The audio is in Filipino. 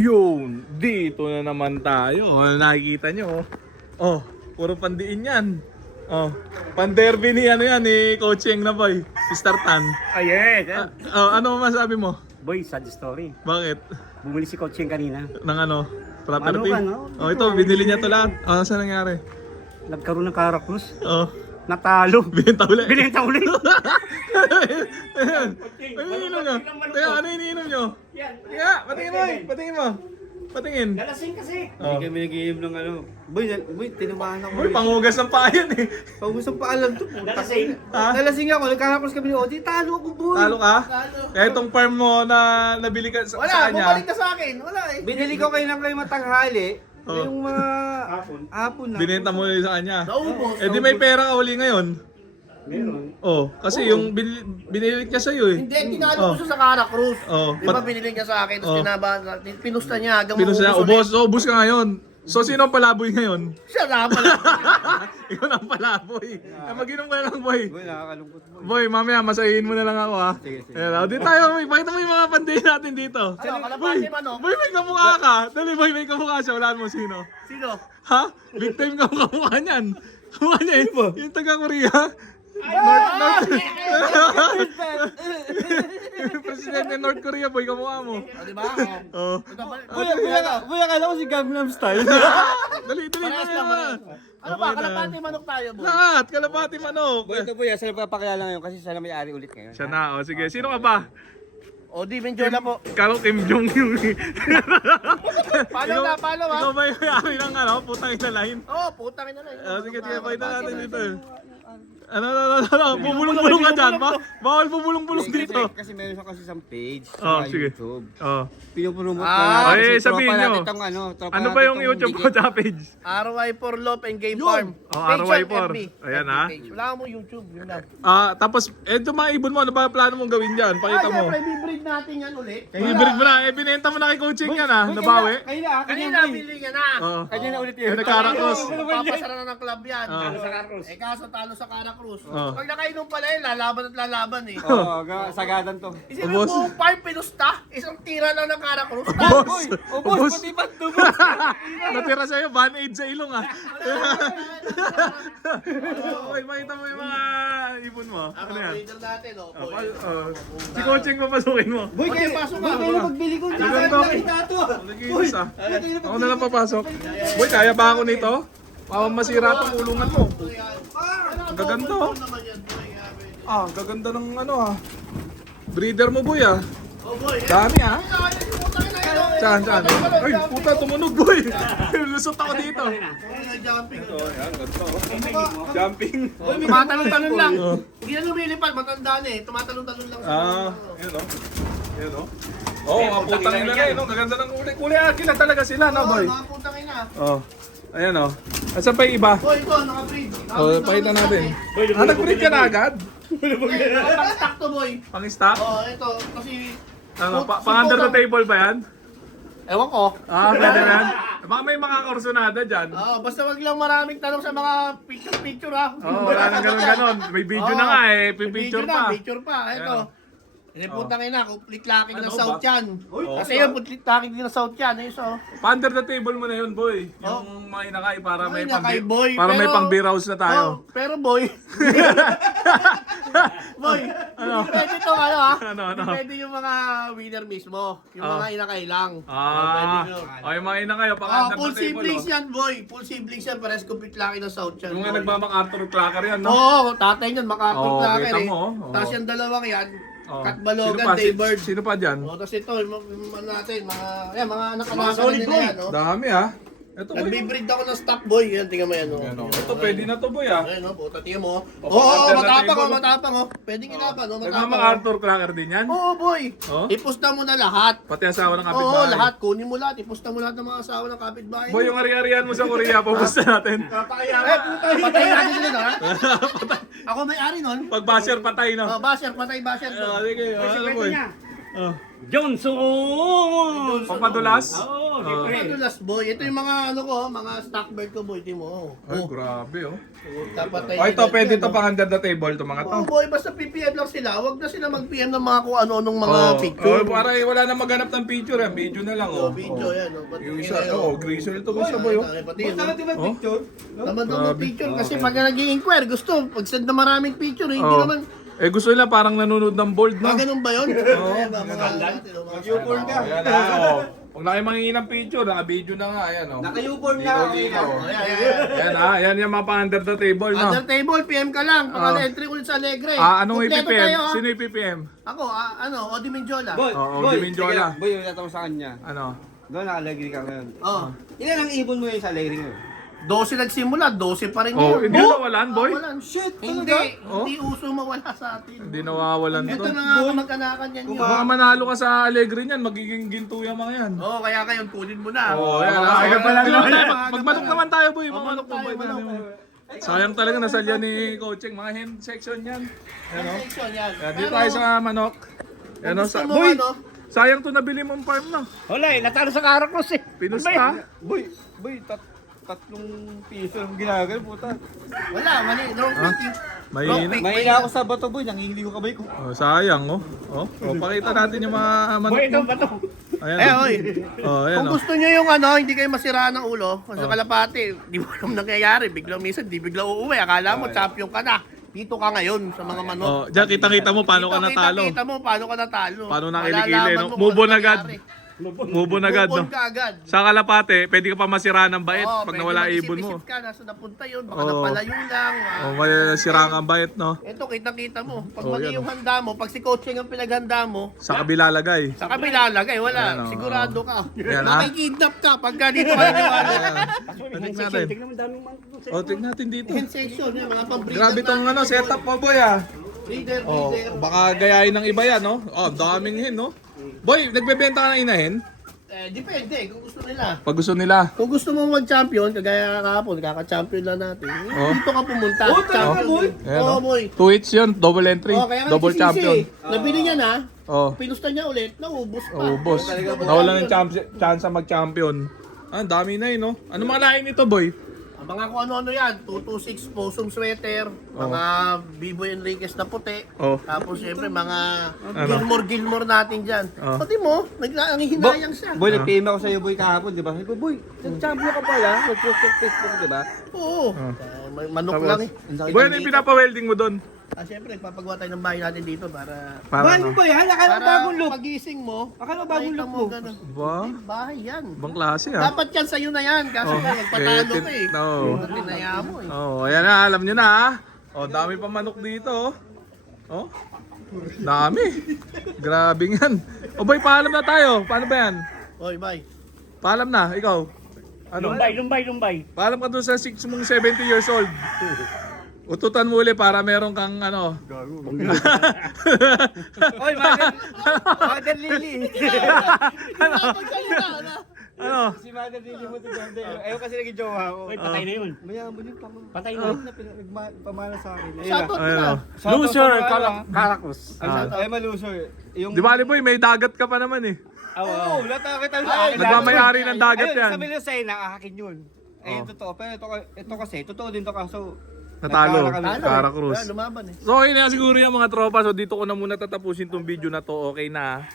Yun, dito na naman tayo. Nakikita nyo. Oh, puro pandiin yan. Oh, pan-derby ni ano yan, ni Coaching na boy. Mr. Tan. Yes. Ano masabi mo? Boy, sad story. Bakit? Bumili si Coaching kanina. Ng ano? Property? Ano? Oh, ito, binili niya to lahat. Saan nangyari? Nagkaroon ng Caracruz. Oh, Natalo. binenta ulit. Binenta ulit. Ano iniinom nyo? Teka, ano iniinom nyo? Teka, patingin mo. Patingin mo. Patingin. Galasing kasi. Oh. Hindi kami nag-iim ng ano. Boy, tinumahan ako. Boy, pangugas ng payan eh. Pag-usap pa alam to. Galasing. Ha? Nalasing ako, nagkakapos kami ni Odi. Talo ako, boy. Talo ka? Talo. Kaya itong farm mo na nabili ka sa Wala, kanya. bumalik ka sa akin. Wala eh. Binili ko kayo ng kayo matanghali. Oh. Yung mga hapon na. Binenta mo ulit sa kanya. Naubos. Eh di may pera ka uli ngayon. Meron. Oh, kasi yung binili niya sa iyo eh. Hindi, tinalo ko siya sa Caracruz. Oh, Di ba binili niya sa akin, tapos Oh. pinusta niya hanggang Pinusa niya, maubos ubos ka ngayon. So sino ang palaboy ngayon? ulit. Siya na pala. Ikaw na ang palaboy. Mag-inom ka lang boy. Boy, nakakalungkot mo. Boy, mamaya masahin mo na lang ako ha. Sige, sige. Ayan, di tayo boy. Pakita mo yung mga panday natin dito. Ano, kalapati manok? Boy, may kamukha ka. Dali boy, may kamukha siya. Wala mo sino. Sino? Ha? Big time ka kamukha niyan. Kamukha niya yung taga-Korea. President ng North Korea boy, kamukha mo. Di ba? Oh. Boy, akala ko si Gangnam Style. Dali, Parehas lang, mo na. parehas. Ano ba, kalapati manok tayo, boy? Lahat, kalapati manok. Boy, ito boy, sana papakilala ngayon kasi sana may-ari ulit ngayon. Siya na, sige. Sino ka ba? O, di, Menjola po. Kalo Kim Jong-un. Follow na, follow ha. Ikaw ba yung may-ari ng ano, putang ina line? Oo, putang ina na. Sige, pakita natin dito. Ano, bubulong-bulong ka dyan. Bawal bubulong-bulong dito. Kasi meron siya kasi isang page Oh, sa sige. YouTube. Oh. Pinupromote Ah, natin. ay, Kasi sabihin tropa nyo. natin tong tropa Ano ba natin yung tong YouTube ko dikit. sa page? RY for Love and Game Farm. Oh, Page RY yan, for. FB. Ayan, FB ha? page. Wala mo YouTube, yun lang. Tapos, eto mga ibon mo, ano ba plano mong gawin dyan? Pakita mo. Siyempre, bibreed natin yan ulit. Ibrig mo na, binenta mo na kay Coaching yan ha, nabawi. Kanina, bili niya na. Oo. Kanya na ulit yun. Nagkarakos. Papasara na ng club yan. Ah. Talo sa Caracruz. Eh kaso talo sa Caracruz. Ah. Pag nakainom pala yun, lalaban at lalaban eh. Oo, sagadan to. Isipin Ubos. mo, farm pinusta, isang tira lang ng Caracruz. Ubos. Ubos, pati pantubos. Natira sa'yo, band-aid sa ilong ah. Okay, makita mo yung mga ibon mo. Ang Ano mga yan? breeder natin, oh. boy. Si Coaching papasukin mo. Boy, kayo pasok ka. Boy, kayo na magbili ko. Ganito. Nagiinis ah. Ako na lang papasok. Boy, kaya ba ako nito? Masira itong ulungan mo. Ang gaganda oh. Ang gaganda ng ano ah. Breeder mo boy ah. Oh boy, Dami ah. Saan? Saan? Ay, puta, tumunog boy. Lusot ako dito. Jumping. Ayan, ganito oh. Jumping. Tumatalon-talon lang. Hindi na lumilipad, matanda na eh. Tumatalon-talon lang. Ayan oh. Ayan oh. Oh, mga putang ina na eh, no? Gaganda ng kulay. Kulay akin na talaga sila, no boy? Mga putang ina. Oh. Ayan oh. Asan pa yung iba? Boy, ito, naka-breed. Oh, pakita natin. Nag-breed ka na agad? Naka-stock to, boy. Pang-stock? Oh, ito, kasi... Ano, pang-under the table ba yan? Ewan ko. Pwede na yan. Baka may mga kursunada dyan. Basta wag lang maraming tanong sa mga picture ha. Wala nang ganun-ganon. May video na nga eh. Picture pa. Picture pa. Ito. Hindi putang ina, complete lacking ng Ano South ba? yan. Kasi yun, complete lacking din ng South yan. Ayun so. Pa-under the table mo na yun, boy. Yung mga inakay para may Mga inakay, boy. para may Pero- pang beer house na tayo. Oh, pero boy. Boy, hindi pwede ito ano ha. Ano? Hindi pwede yung mga winner mismo. Yung mga inakay lang. Pwede yun. Yung mga inakay, pang-under Full the table. siblings Oh. yan, boy. Full siblings yan. Pares complete lacking ng South yan. Yung boy. nga nagmamak-Arthur Clacker yan, no? Oo, tatay niyan, MacArthur Oo, Clacker kita eh. mo, oo. Tapos yung dalawang yan, Oh. Kat Sino Balogan, pa? Daybird. Sino pa dyan? O, tapos ito, yung ano natin, mga anak-anak nila yan, no? Dami ah. Ito boy. Nagbe-breed ako ng stock boy, yan, tingnan mo yan, no? Yan, oh. Ito pwede na to boy ah. Ayun, no, puta, tingnan mo. O, Oo, alternative matapang, mo. matapang, oh. Pwedeng ilaban, no? Matapang. Nagmamak-Arthur Clacker din yan? Oo, boy. Oh? Ipusta mo na lahat. Pati asawa ng Oo, kapitbahay. lahat. Kunin mo lahat. Ipusta mo lahat ng mga asawa ng kapitbahay. Boy, yung ari-arian mo sa Korea, pamusta natin. Patay natin sila, ha? Ako may-ari nun. Pag basher, patay no. Oh, basher, patay, basher. Sige, ano boy? Johnson! Pampadulas? Oo, Madulas boy. Ito yung mga ano ko, mga stock bird ko boy. Timo. Ay, grabe oh. Dapat Oh, ito, pwede to pang under the table to mga to. Oh boy, basta PPM lang sila. Huwag na sila mag-PM ng mga kung ano-anong mga Oh, picture. para wala na maghanap ng picture, yan. Video na lang oh. Video yan. Yung isa, oh, grizzle to isa boy oh. Pati yun. Bakit ba picture? Naman daw ng picture kasi pag nag-i-inquire, gusto pag-send na maraming picture, hindi Oh. naman. Eh gusto nila parang nanonood ng bold no. Ganun ba yun? Oo. Mag-U-form ka. Ayan ah, oh. Huwag na kayo mangingin ng picture, naka-video na nga, ayan oh. Naka-U-form na ako. Ayan ah, yan yung mga under the table no. Under table, PM ka lang. Pag entry ulit sa Alegre. Anong Kompleto IPPM? tayo, ah. Sino IPPM? Ako, Odi Menjola. Boy, Oo, boy, Dimenjola. sige, boy, wala sa kanya. Ano? Doon naka-Allegri ka ngayon. Oh. Ilan ang ibon mo yung sa Allegri ngayon? 12 nagsimula, 12 pa rin Oh, ngayon. hindi nawalan boy. Walan. Shit, Hindi, Oh? hindi uso mawala sa atin. Hindi nawawalan Ito to. na nga kamag-anakan yan yun. Baka manalo ka sa Alegre niyan, magiging ginto yung mga yan. Oo, kaya kayo kunin mo na. Oh, yan ah. Aga pala naman. Magmanok naman tayo boy, mamanok tayo, boy. manok. Sayang talaga nasalya ni Coaching, mga hen section yan. Yan oh. Section yan. Yan, dito tayo sa manok. Yan oh, Gusto mo boy. ano? Sayang to nabili mong farm na. Wala eh, natalo sa Caracross eh. Pinusta. Boy, tatlong piso ang ginagay, puta. Wala, mali. Wrong thinking. Mahina. Mahina ako sa bato, boy. Nangingili ko kamay ko. Oh, sayang oh. Oh, pakita natin yung mga manok. Boy, ito mo. ba to? Ayan. Oy. Oh, ayan Kung oh. gusto nyo yung hindi kayo masiraan ng ulo, sa kalapati, di mo alam nangyayari. Biglang minsan, di bigla uuwi. Akala mo, champion ka na. Dito ka ngayon sa mga manok. Oh, diyan kita-kita mo paano ka natalo. Kita mo paano ka natalo. Paano na kilikili, Malalaman no? mo Move kung on ano agad. nangyari. Move on agad, no? Move on ka agad. Sa Kalapate, pwede ka pa masira ng bait Oo, pag pwede nawala ibon mo. mag-isip-isip ka, nasa napunta yun, baka Oo. napalayo lang. Oh, may sira kang bait, no? Ito, kita-kita mo. Pag Oh, mali yan, yung handa mo, pag si coaching ang pinaghanda mo, Sa kabila lagay. sa kabila lagay, Ayan, wala. oh. Sigurado ka. Yan, ah. Makikidnap ka pagka dito ka naniwala. Tignan natin. Tignan mo daming man. Oh, tignan natin dito. Hen section, yung mga pang-breeder Grabe tong natin. setup mo, boy, ah. Breeder, Oh, breeder. baka gayahin ng iba yan, no? Oh, daming hen, no? Boy, nagbebenta ka ng inahin? Depende, kung gusto nila. Pag gusto nila. Kung gusto mong mag-champion, kagaya kahapon, kaka-champion lang natin. Oh. Dito ka pumunta. Oh, talaga, boy? Ayan, Oo, oh. boy. 2 hits yun, double entry, Oh, kaya nga double nagsisisi. champion. Nabili niya na, Oh, pinusta niya ulit, naubos pa. ubos. Nawala ng chance mag-champion. Ah, dami na yun, no? Ano mga lain nito, boy? Ang mga kung ano-ano yan, 226 Posum sweater, mga Biboy Enriquez na puti. Oh. Tapos siyempre mga Ano? Gilmore natin dyan. Oh. Pati mo, nanghihinayang siya. Boy, nag-PM ako sa'yo, boy, kahapon, di ba? Sabi ko, boy, nag-champion ka pala. Nag-post sa Facebook, di ba? Oo. Manok lang eh. Ang sakit Boy, ng ano yung dito. pinapa-welding mo doon? Siyempre, nagpapagawa tayo ng bahay natin dito para... Bahay mo ba yan? Akala ko bagong look. pagising mo, Akala ko bagong makita look mo mo. ganun. Ba? Eh, bahay yan. Ibang klase, ah. Dapat yan sa'yo na yan, kaso Oh, magpatalo ka eh. no. Tinaya mo eh. Oh, ayan na, alam nyo na, ah. Oh, dami pa manok dito, oh. Oh. Dami. Grabe yan. Oh, boy, paalam na tayo. Paano ba yan? Oy, bye. Paalam na, ikaw. Ano? Lumbay. Paalam ka doon sa 6 mong 70 years old. Ututan mo uli para meron kang ano. Oy, Mother Lily. Pagsalita na. Ano? Si Mother Lily mo to doon. Ayaw kasi naging jowa ko. Uy, patay na yun. Mayaman yung Patay na. pamana sa akin. Shoutout mo Ayun, na. oh. Loser, Caracross. Ay, maluser. Yung... Di ba, boy, may dagat ka pa naman eh. Oo, latakit ang sa akin. Nagmamayari ng dagat Ayun, yan. Sa Milusay, akin yun. Ayun, totoo. Pero ito kasi, totoo din to kaso. Natalo. Nagkara kami. Cara Cruz. Wala, lumaban eh. So, okay na siguro yung mga tropa. So, dito ko na muna tatapusin tong video na to. Okay na.